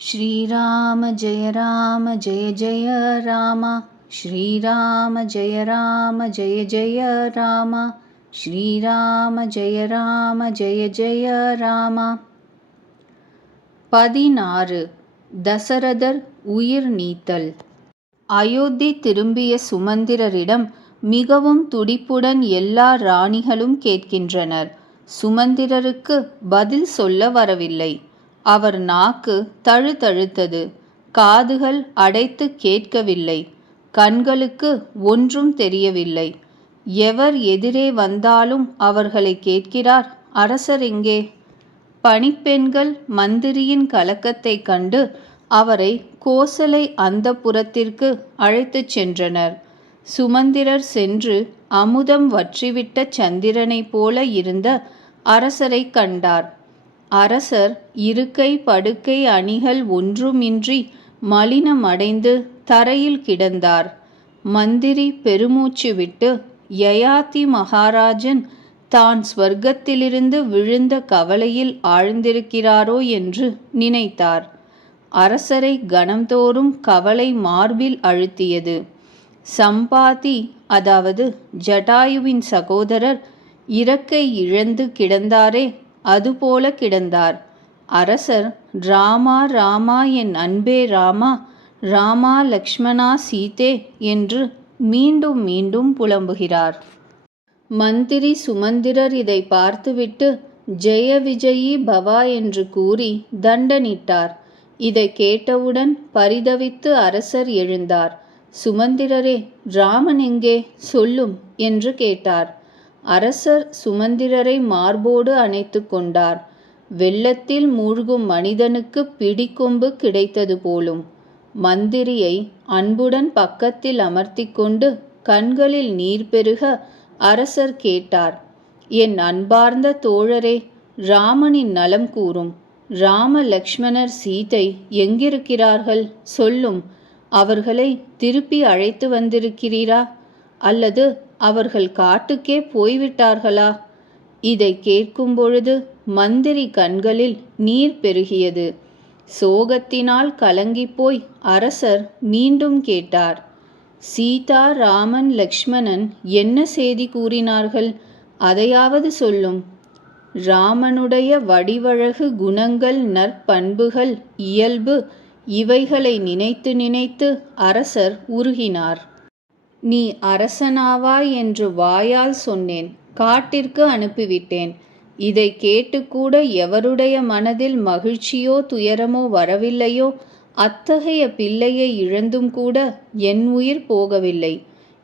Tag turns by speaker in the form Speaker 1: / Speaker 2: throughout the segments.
Speaker 1: श्रीराम जय राम जय जय राम श्रीराम जय राम जय जय राम श्रीराम जय राम जय जय ராமா பதினாறு தசரதர் உயிர் நீத்தல் அயோத்தி திரும்பிய சுமந்திரரிடம் மிகவும் துடிப்புடன் எல்லா ராணிகளும் கேட்கின்றனர் சுமந்திரருக்கு பதில் சொல்ல வரவில்லை அவர் நாக்கு தழுதழுத்தது. காதுகள் அடைத்து கேட்கவில்லை. கண்களுக்கு ஒன்றும் தெரியவில்லை. எவர் எதிரே வந்தாலும் அவர்களை கேட்கிறார் அரசர் எங்கே பணிப்பெண்கள் மந்திரியின் கலக்கத்தைக் கண்டு அவரை கோசலை அந்த புறத்திற்கு அழைத்துச் சென்றனர். சுமந்திரர் சென்று அமுதம் வற்றிவிட்ட சந்திரனைப் போல இருந்த அரசரை கண்டார். அரசர் இருக்கை படுக்கை அணிகள் ஒன்றுமின்றி மலினமடைந்து தரையில் கிடந்தார். மந்திரி பெருமூச்சு விட்டு யயாதி மகாராஜன் தான் ஸ்வர்க்கத்திலிருந்து விழுந்த கவலையில் ஆழ்ந்திருக்கிறாரோ என்று நினைத்தார். அரசரை கணம்தோறும் கவலை மார்பில் அழுத்தியது. சம்பாதி அதாவது ஜடாயுவின் சகோதரர் இறக்கை இழந்து கிடந்தாரே அதுபோல கிடந்தார். அரசர் ராமா ராமா என் அன்பே ராமா ராமா லக்ஷ்மணா சீதே என்று மீண்டும் மீண்டும் புலம்புகிறார். மந்திரி சுமந்திரர் இதை பார்த்துவிட்டு ஜெய விஜயி பவா என்று கூறி தண்டனிட்டார். இதை கேட்டவுடன் பரிதவித்து அரசர் எழுந்தார். சுமந்திரரே ராமன் எங்கே? சொல்லும் என்று கேட்டார். அரசர் சுமந்திரரை மார்போடு அணைத்து கொண்டார். வெள்ளத்தில் மூழ்கும் மனிதனுக்கு பிடிக்கொம்பு கிடைத்தது போலும் மந்திரியை அன்புடன் பக்கத்தில் அமர்த்தி கொண்டு கண்களில் நீர் பெருக அரசர் கேட்டார். என் அன்பார்ந்த தோழரே ராமனின் நலம் கூறும். ராம லக்ஷ்மணர் சீதை எங்கிருக்கிறார்கள்? சொல்லும். அவர்களை திருப்பி அழைத்து வந்திருக்கிறீரா? அல்லது அவர்கள் காட்டுக்கே போய்விட்டார்களா? இதை கேட்கும் பொழுது மந்திரி கண்களில் நீர் பெருகியது. சோகத்தினால் கலங்கிப்போய் அரசர் மீண்டும் கேட்டார். சீதா ராமன் லக்ஷ்மணன் என்ன செய்தி கூறினார்கள்? அதையாவது சொல்லும். ராமனுடைய வடிவழகு குணங்கள் நற்பண்புகள் இயல்பு இவைகளை நினைத்து நினைத்து அரசர் உருகினார். நீ அரசனாவாய் என்று வாயால் சொன்னேன் காட்டிற்கு அனுப்பிவிட்டேன். இதை கேட்டுக்கூட எவருடைய மனதில் மகிழ்ச்சியோ துயரமோ வரவில்லையோ அத்தகைய பிள்ளையை இழந்தும் கூட என் உயிர் போகவில்லை.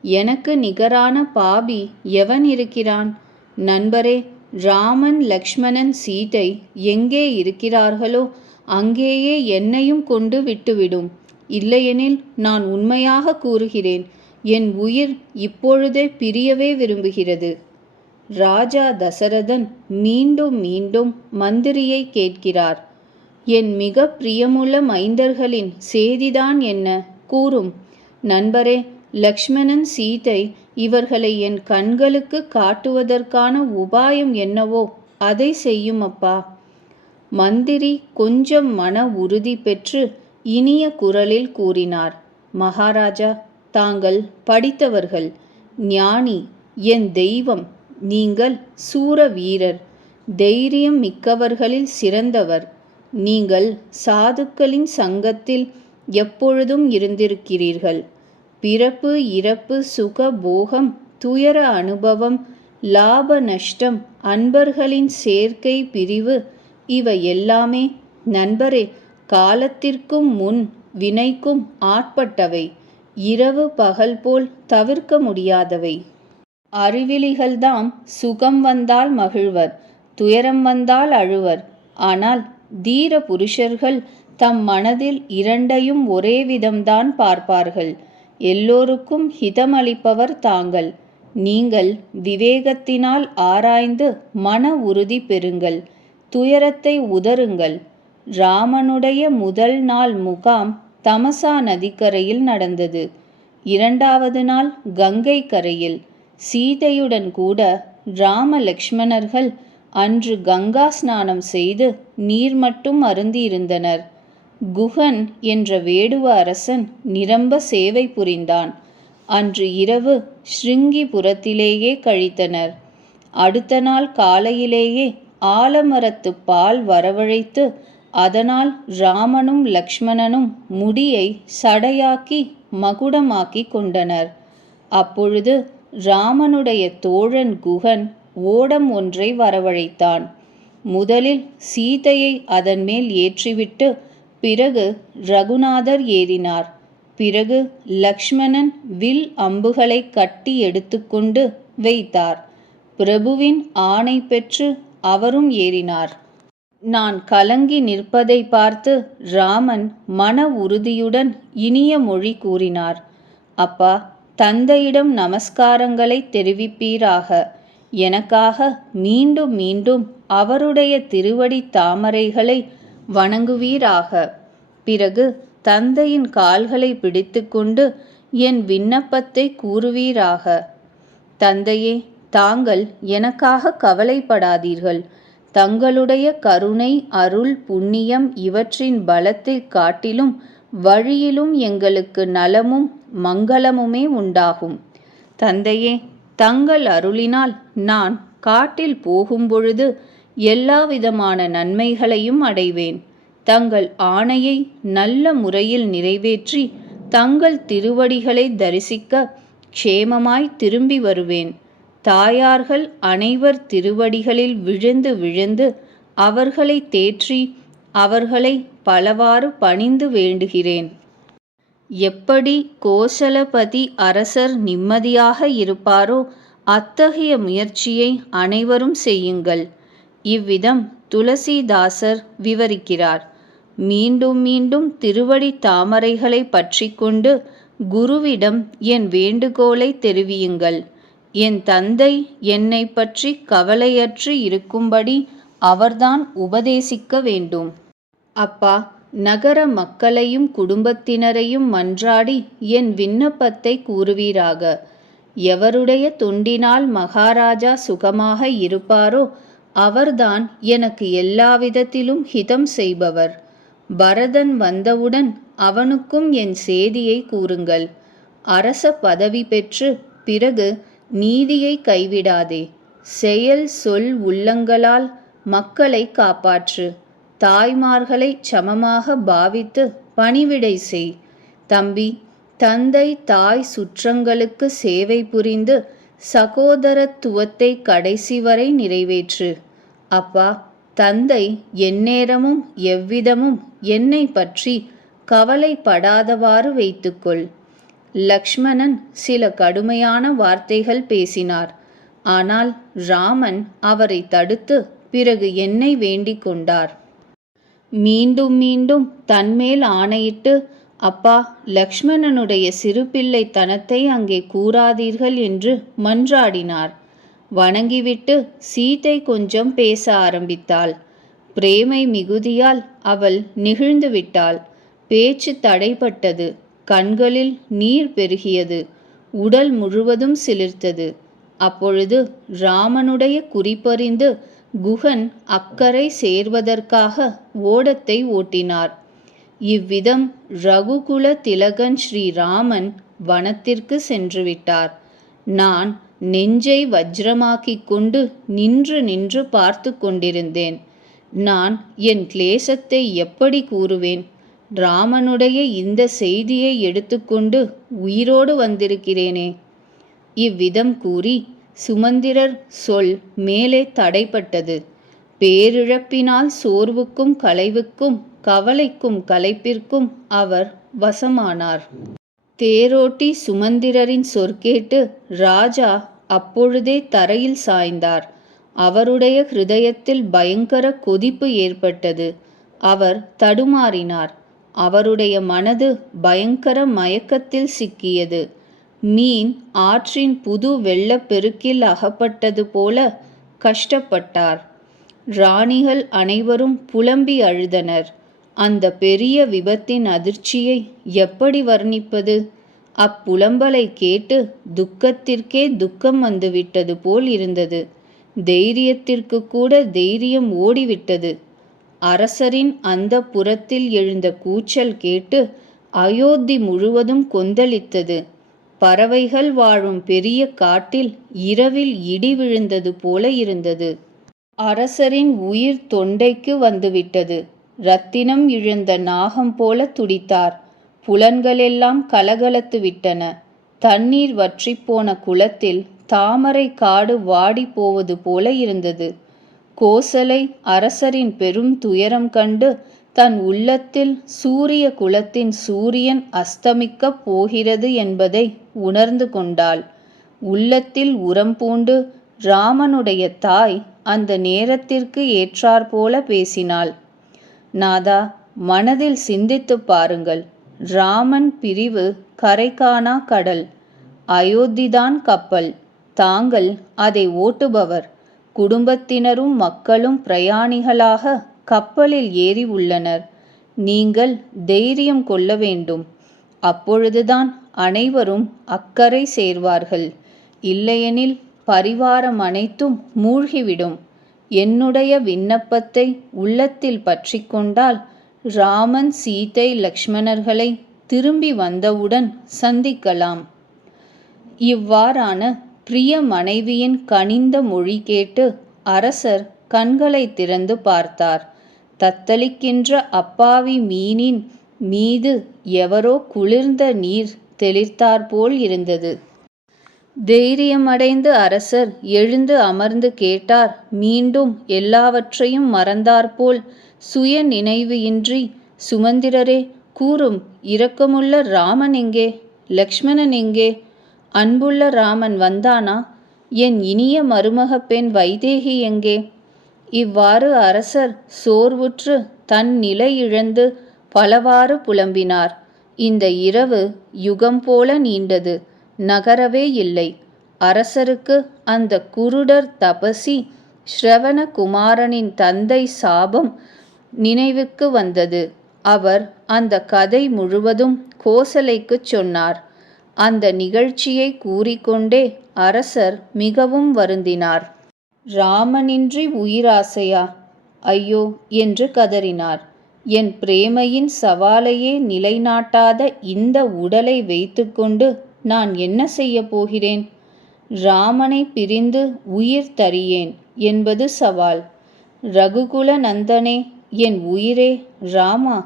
Speaker 1: எனக்கு நிகரான பாபி எவன் இருக்கிறான்? நண்பரே ராமன் லக்ஷ்மணன் சீதை எங்கே இருக்கிறார்களோ அங்கேயே என்னையும் கொண்டு விட்டுவிடும். இல்லையெனில் நான் உண்மையாக கூறுகிறேன். என் உயிர் இப்பொழுதே பிரியவே விரும்புகிறது. ராஜா தசரதன் மீண்டும் மீண்டும் மந்திரியை கேட்கிறார். என் மிக பிரியமுள்ள மைந்தர்களின் செய்திதான் என்ன? கூறும். நண்பரே லக்ஷ்மணன் சீதை இவர்களை என் கண்களுக்கு காட்டுவதற்கான உபாயம் என்னவோ அதை செய்யும் அப்பா மந்திரி கொஞ்சம் மன உறுதி பெற்று இனிய குரலில் கூறினார். மகாராஜா தாங்கள் படித்தவர்கள். ஞானி என் தெய்வம் நீங்கள் சூர வீரர். தைரியம் மிக்கவர்களில் சிறந்தவர். நீங்கள் சாதுக்களின் சங்கத்தில் எப்பொழுதும் இருந்திருக்கிறீர்கள். பிறப்பு இறப்பு சுக போகம் துயர அனுபவம் லாப நஷ்டம் அன்பர்களின் சேர்க்கை பிரிவு இவை எல்லாமே நண்பரே காலத்திற்கும் முன் வினைக்கும் ஆட்பட்டவை. இரவு பகல் போல் தவிர்க்க முடியாதவை. அறிவிலிகள்தாம் சுகம் வந்தால் மகிழ்வர் துயரம் வந்தால் அழுவர். ஆனால் தீர புருஷர்கள் தம் மனதில் இரண்டையும் ஒரே விதம்தான் பார்ப்பார்கள். எல்லோருக்கும் ஹிதமளிப்பவர் தாங்கள். நீங்கள் விவேகத்தினால் ஆராய்ந்து மன உறுதி பெறுங்கள். துயரத்தை உதறுங்கள். ராமனுடைய முதல் நாள் முகாம் தமசா நதிக்கரையில் நடந்தது. இரண்டாவது நாள் கங்கை கரையில் சீதையுடன் கூட ராம லக்ஷ்மணர்கள் அன்று கங்கா ஸ்நானம் செய்து நீர் மட்டும் அருந்தியிருந்தனர். குஹன் என்ற வேடுவ அரசன் நிரம்ப சேவை புரிந்தான். அன்று இரவு ஸ்ருங்கிபுரத்திலேயே கழித்தனர். அடுத்த நாள் காலையிலேயே ஆலமரத்து பால் வரவழைத்து அதனால் ராமனும் லக்ஷ்மணனும் முடியை சடையாக்கி மகுடமாக்கி கொண்டனர். அப்பொழுது ராமனுடைய தோழன் குகன் ஓடம் ஒன்றை வரவழைத்தான். முதலில் சீதையை அதன் மேல் ஏற்றிவிட்டு பிறகு ரகுநாதர் ஏறினார். பிறகு லக்ஷ்மணன் வில் அம்புகளை கட்டி எடுத்துக்கொண்டு வைத்தார். பிரபுவின் ஆணை பெற்று அவரும் ஏறினார். நான் கலங்கி நிற்பதை பார்த்து ராமன் மன உறுதியுடன் இனிய மொழி கூறினார். அப்பா தந்தையிடம் நமஸ்காரங்களை தெரிவிப்பீராக. எனக்காக மீண்டும் மீண்டும் அவருடைய திருவடி தாமரைகளை வணங்குவீராக. பிறகு தந்தையின் கால்களை பிடித்துக்கொண்டு என் விண்ணப்பத்தை கூறுவீராக. தந்தையே தாங்கள் எனக்காக கவலைப்படாதீர்கள். தங்களுடைய கருணை அருள் புண்ணியம் இவற்றின் பலத்தை காட்டிலும் வழியிலும் எங்களுக்கு நலமும் மங்களமுமே உண்டாகும். தந்தையே தங்கள் அருளினால் நான் காட்டில் போகும்பொழுது எல்லாவிதமான நன்மைகளையும் அடைவேன். தங்கள் ஆணையை நல்ல முறையில் நிறைவேற்றி தங்கள் திருவடிகளை தரிசிக்க க்ஷேமமாய் திரும்பி வருவேன். தாயார்கள் அனைவர் திருவடிகளில் விழுந்து விழுந்து அவர்களை தேற்றி அவர்களை பலவாறு பணிந்து வேண்டுகிறேன். எப்படி கோசலபதி அரசர் நிம்மதியாக இருப்பாரோ அத்தகைய முயற்சியை அனைவரும் செய்யுங்கள். இவ்விதம் துளசிதாசர் விவரிக்கிறார். மீண்டும் மீண்டும் திருவடி தாமரைகளை பற்றி கொண்டு குருவிடம் என் வேண்டுகோளை தெரிவியுங்கள். என் தந்தை என்னை பற்றி கவலையற்று இருக்கும்படி அவர்தான் உபதேசிக்க வேண்டும். அப்பா நகர மக்களையும் குடும்பத்தினரையும் மன்றாடி என் விண்ணப்பத்தை கூறுவீராக. எவருடைய தொண்டினால் மகாராஜா சுகமாக இருப்பாரோ அவர்தான் எனக்கு எல்லாவிதத்திலும் ஹிதம் செய்பவர். பரதன் வந்தவுடன் அவனுக்கும் என் செய்தியை கூறுங்கள். அரச பதவி பெற்று பிறகு நீதியை கைவிடாதே. செயல் சொல் உள்ளங்களால் மக்களை காப்பாற்று. தாய்மார்களை சமமாக பாவித்து பணிவிடை செய். தம்பி தந்தை தாய் சுற்றங்களுக்கு சேவை புரிந்து சகோதரத்துவத்தை கடைசி வரை நிறைவேற்று. அப்பா தந்தை எந்நேரமும் எவ்விதமும் என்னை பற்றி கவலைப்படாதவாறு வைத்துக்கொள். லக்ஷ்மணன் சில கடுமையான வார்த்தைகள் பேசினார். ஆனால் ராமன் அவரை தடுத்து பிறகு என்னை வேண்டிக் கொண்டார். மீண்டும் மீண்டும் தன்மேல் ஆணையிட்டு அப்பா லக்ஷ்மணனுடைய சிறுபிள்ளைத்தனத்தை தனத்தை அங்கே கூறாதீர்கள் என்று மன்றாடினார். வணங்கிவிட்டு சீதை கொஞ்சம் பேச ஆரம்பித்தாள். பிரேமை மிகுதியால் அவள் நிகழ்ந்து விட்டாள். பேச்சு தடைப்பட்டது கண்களில் நீர் பெருகியது. உடல் முழுவதும் சிலிர்த்தது. அப்பொழுது ராமனுடைய குறிப்பறிந்து குகன் அக்கறை சேர்வதற்காக ஓடத்தை ஓட்டினார். இவ்விதம் ரகுகுல திலகன் ஸ்ரீராமன் வனத்திற்கு சென்றுவிட்டார். நான் நெஞ்சை வஜ்ரமாக்கிக் கொண்டு நின்று நின்று பார்த்து கொண்டிருந்தேன். நான் என் கிளேசத்தை எப்படி கூறுவேன்? ராமனுடைய இந்த செய்தியை எடுத்துக்கொண்டு உயிரோடு வந்திருக்கிறேனே. இவ்விதம் கூறி சுமந்திரர் சொல் மேலே தடைப்பட்டது. பேரிழப்பினால் சோர்வுக்கும் களைவுக்கும் கவலைக்கும் களைப்பிற்கும் அவர் வசமானார். தேரோட்டி சுமந்திரரின் சொற்கேட்டு ராஜா அப்பொழுதே தரையில் சாய்ந்தார். அவருடைய ஹிருதயத்தில் பயங்கர கொதிப்பு ஏற்பட்டது. அவர் தடுமாறினார். அவருடைய மனது பயங்கர மயக்கத்தில் சிக்கியது. மீன் ஆற்றின் புது வெள்ளப்பெருக்கில் அகப்பட்டது போல கஷ்டப்பட்டார். ராணிகள் அனைவரும் புலம்பி அழுதனர். அந்த பெரிய விபத்தின் அதிர்ச்சியை எப்படி வர்ணிப்பது? அப்புலம்பலை கேட்டு துக்கத்திற்கே துக்கம் வந்துவிட்டது போல் இருந்தது. தைரியத்திற்கு கூட தைரியம் ஓடிவிட்டது. அரசரின் அந்த புறத்தில் எழுந்த கூச்சல் கேட்டு அயோத்தி முழுவதும் கொந்தளித்தது. பறவைகள் வாழும் பெரிய காட்டில் இரவில் இடி விழுந்தது போல இருந்தது. அரசரின் உயிர் தொண்டைக்கு வந்துவிட்டது. ரத்தினம் இழந்த நாகம் போல துடித்தார். புலன்களெல்லாம் கலகலத்து விட்டன. தண்ணீர் வற்றிப்போன குளத்தில் தாமரை காடு வாடி போவது போல இருந்தது. கோசலை அரசரின் பெரும் துயரம் கண்டு தன் உள்ளத்தில் சூரிய குலத்தின் சூரியன் அஸ்தமிக்கப் போகிறது என்பதை உணர்ந்து கொண்டாள். உள்ளத்தில் உரம் பூண்டு ராமனுடைய தாய் அந்த நேரத்திற்கு ஏற்றாற்போல பேசினாள். நாதா மனதில் சிந்தித்துப் பாருங்கள். ராமன் பிரிவு கரைக்கானா கடல். அயோத்திதான் கப்பல். தாங்கள் அதை ஓட்டுபவர். குடும்பத்தினரும் மக்களும் பிரயாணிகளாக கப்பலில் ஏறி உள்ளனர். நீங்கள் தைரியம் கொள்ள வேண்டும். அப்பொழுதுதான் அனைவரும் அக்கறை சேர்வார்கள். இல்லையெனில் பரிவாரம் அனைத்தும் மூழ்கிவிடும். என்னுடைய விண்ணப்பத்தை உள்ளத்தில் பற்றி கொண்டால் ராமன் சீதை லக்ஷ்மணர்களை திரும்பி வந்தவுடன் சந்திக்கலாம். இவ்வாறான பிரிய மனைவியின் கனிந்த மொழி கேட்டு அரசர் கண்களை திறந்து பார்த்தார். தத்தளிக்கின்ற அப்பாவி மீனின் மீது எவரோ குளிர்ந்த நீர் தெளித்தாற்போல் இருந்தது. தைரியமடைந்து அரசர் எழுந்து அமர்ந்து கேட்டார். மீண்டும் எல்லாவற்றையும் மறந்தாற்போல் சுய நினைவு இன்றி சுமந்திரரே கூறும் இரக்கமுள்ள ராமன் எங்கே? லக்ஷ்மணன் எங்கே? அன்புள்ள ராமன் வந்தானா? என் இனிய மருமகப் பெண் வைதேகி எங்கே? இவ்வாறு அரசர் சோர்வுற்று தன் நிலை இழந்து பலவாறு புலம்பினார். இந்த இரவு யுகம் போல நீண்டது நகரவே இல்லை. அரசருக்கு அந்த குருடர் தபசி ஸ்ரவண குமாரனின் தந்தை சாபம் நினைவுக்கு வந்தது. அவர் அந்த கதை முழுவதும் கோசலைக்குச் சொன்னார். அந்த நிகழ்ச்சியை கூறிக்கொண்டே அரசர் மிகவும் வருந்தினார். ராமனின்றி உயிராசையா? ஐயோ என்று கதறினார். என் பிரேமையின் சவாலையே நிலைநாட்டாத இந்த உடலை வைத்துக்கொண்டு நான் என்ன செய்யப் போகிறேன்? ராமனை பிரிந்து உயிர் தரியேன் என்பது சவால். ரகுகுல நந்தனே என் உயிரே ராமா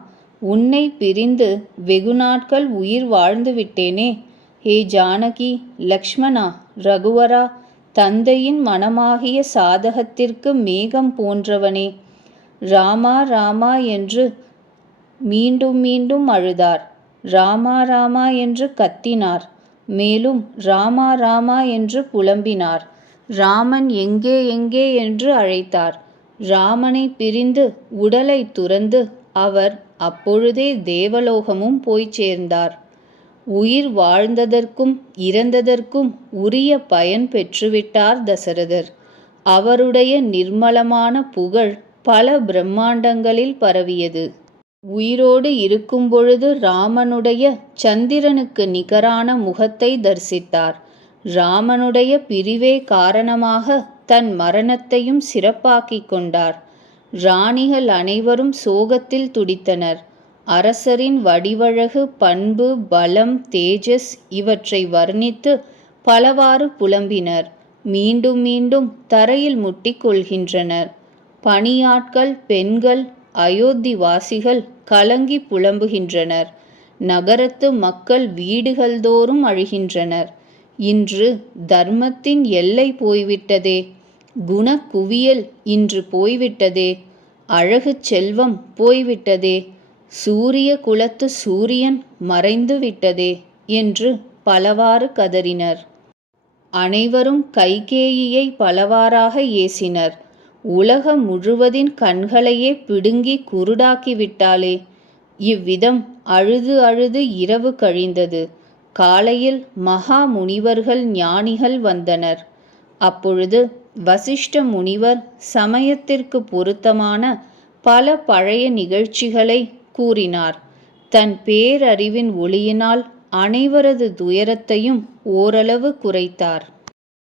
Speaker 1: உன்னை பிரிந்து வெகு நாட்கள் உயிர் வாழ்ந்து விட்டேனே ஹே ஜானகி லக்ஷ்மணா ரகுவரா தந்தையின் மனமாகிய சாதகத்திற்கு மேகம் போன்றவனே ராமா ராமா என்று மீண்டும் மீண்டும் அழுதார். ராமா ராமா என்று கத்தினார். மேலும் ராமா ராமா என்று புலம்பினார். ராமன் எங்கே எங்கே என்று அழைத்தார். ராமனை பிரிந்து உடலை துறந்து அவர் அப்பொழுதே தேவலோகமும் போய் சேர்ந்தார். உயிர் வாழ்ந்ததற்கும் இறந்ததற்கும் உரிய பயன் பெற்றுவிட்டார் தசரதர். அவருடைய நிர்மலமான புகழ் பல பிரம்மாண்டங்களில் பரவியது. உயிரோடு இருக்கும்பொழுது ராமனுடைய சந்திரனுக்கு நிகரான முகத்தை தரிசித்தார். ராமனுடைய பிரிவே காரணமாக தன் மரணத்தையும் சிறப்பாக்கிக் கொண்டார். ராணிகள் அனைவரும் சோகத்தில் துடித்தனர். அரசரின் வடிவழகு பண்பு பலம் தேஜஸ் இவற்றை வர்ணித்து பலவாறு புலம்பினர். மீண்டும் மீண்டும் தரையில் முட்டிக் கொள்கின்றனர். பணியாட்கள் பெண்கள் அயோத்தி வாசிகள் கலங்கி புலம்புகின்றனர். நகரத்து மக்கள் வீடுகள்தோறும் அழுகின்றனர். இன்று தர்மத்தின் எல்லை போய்விட்டதே. குண குவியல் இன்று போய்விட்டதே. அழகு செல்வம் போய்விட்டதே. சூரிய குலத்து சூரியன் மறைந்து விட்டதே என்று பலவாறு கதறினர். அனைவரும் கைகேயியை பலவாறாக ஏசினர். உலகம் முழுவதின் கண்களையே பிடுங்கி குருடாக்கிவிட்டாலே இவ்விதம் அழுது அழுது இரவு கழிந்தது. காலையில் மகா முனிவர்கள் ஞானிகள் வந்தனர். அப்பொழுது வசிஷ்ட முனிவர் சமயத்திற்கு பொருத்தமான பல பழைய நிகழ்ச்சிகளை கூறினார். தன் பேரறிவின் ஒளியினால் அனைவரது துயரத்தையும் ஓரளவு குறைத்தார்.